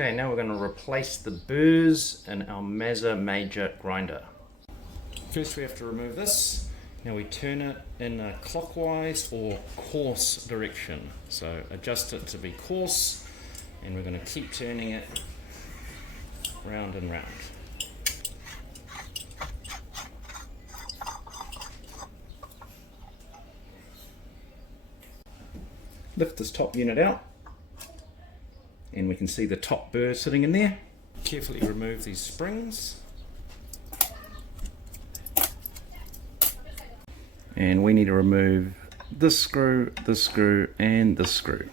Okay, now we're going to replace the burrs in our Mazzer major grinder. First we have to remove this. Now we turn it in a clockwise or coarse direction. So adjust it to be coarse, and we're going to keep turning it round and round. Lift this top unit out, and we can see the top burr sitting in there. Carefully remove these springs. And we need to remove this screw, and this screw.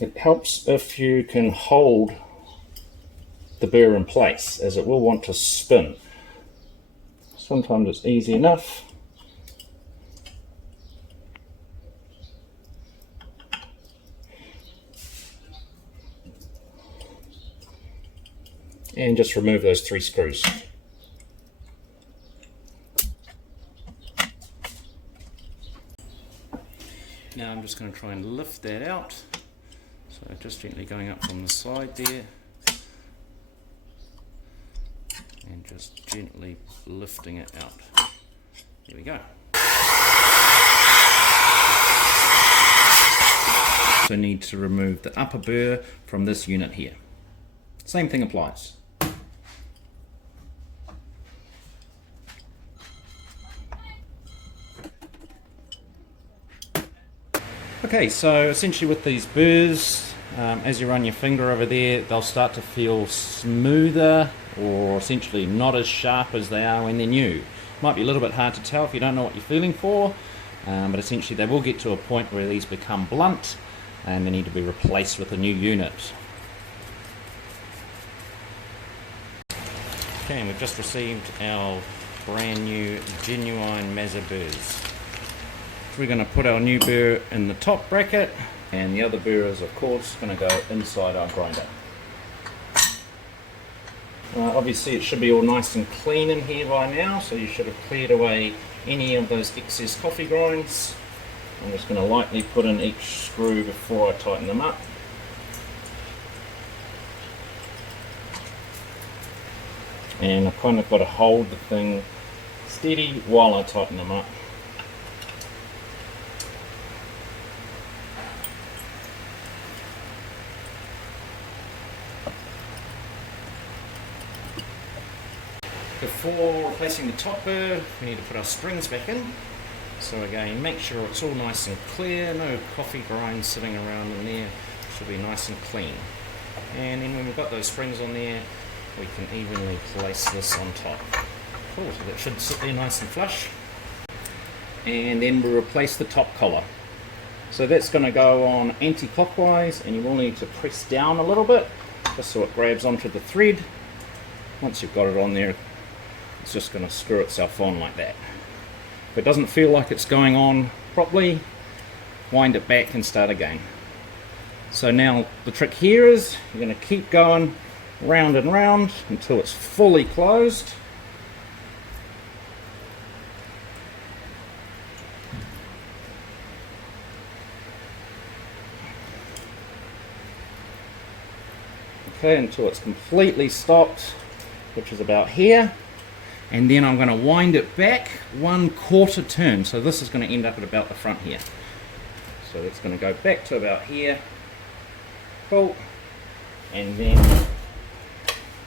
It helps if you can hold the burr in place, as it will want to spin. Sometimes it's easy enough. And just remove those 3 screws. Now I'm just going to try and lift that out. So just gently going up from the side there. And just gently lifting it out. There we go. Also need to remove the upper burr from this unit here. Same thing applies. Okay, so essentially with these burrs, as you run your finger over there, they'll start to feel smoother, or essentially not as sharp as they are when they're new. Might be a little bit hard to tell if you don't know what you're feeling for, but essentially they will get to a point where these become blunt and they need to be replaced with a new unit. Okay, and we've just received our brand new genuine Mazzer burrs. We're going to put our new burr in the top bracket, and the other burr is of course going to go inside our grinder. Obviously it should be all nice and clean in here by now, so you should have cleared away any of those excess coffee grinds. I'm just going to lightly put in each screw before I tighten them up. And I've kind of got to hold the thing steady while I tighten them up. Before replacing the top burr, we need to put our springs back in. So again, make sure it's all nice and clear, no coffee grinds sitting around in there, should be nice and clean. And then when we've got those springs on there, we can evenly place this on top. Cool, so that should sit there nice and flush. And then we'll replace the top collar. So that's going to go on anti-clockwise, and you will need to press down a little bit, just so it grabs onto the thread. Once you've got it on there, it's just going to screw itself on like that. If it doesn't feel like it's going on properly, wind it back and start again. So now the trick here is you're going to keep going round and round until it's fully closed. Okay, until it's completely stopped, which is about here. And then I'm going to wind it back 1/4 turn. So this is going to end up at about the front here. So it's going to go back to about here. Cool. And then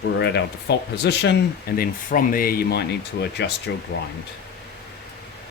we're at our default position. And then from there you might need to adjust your grind.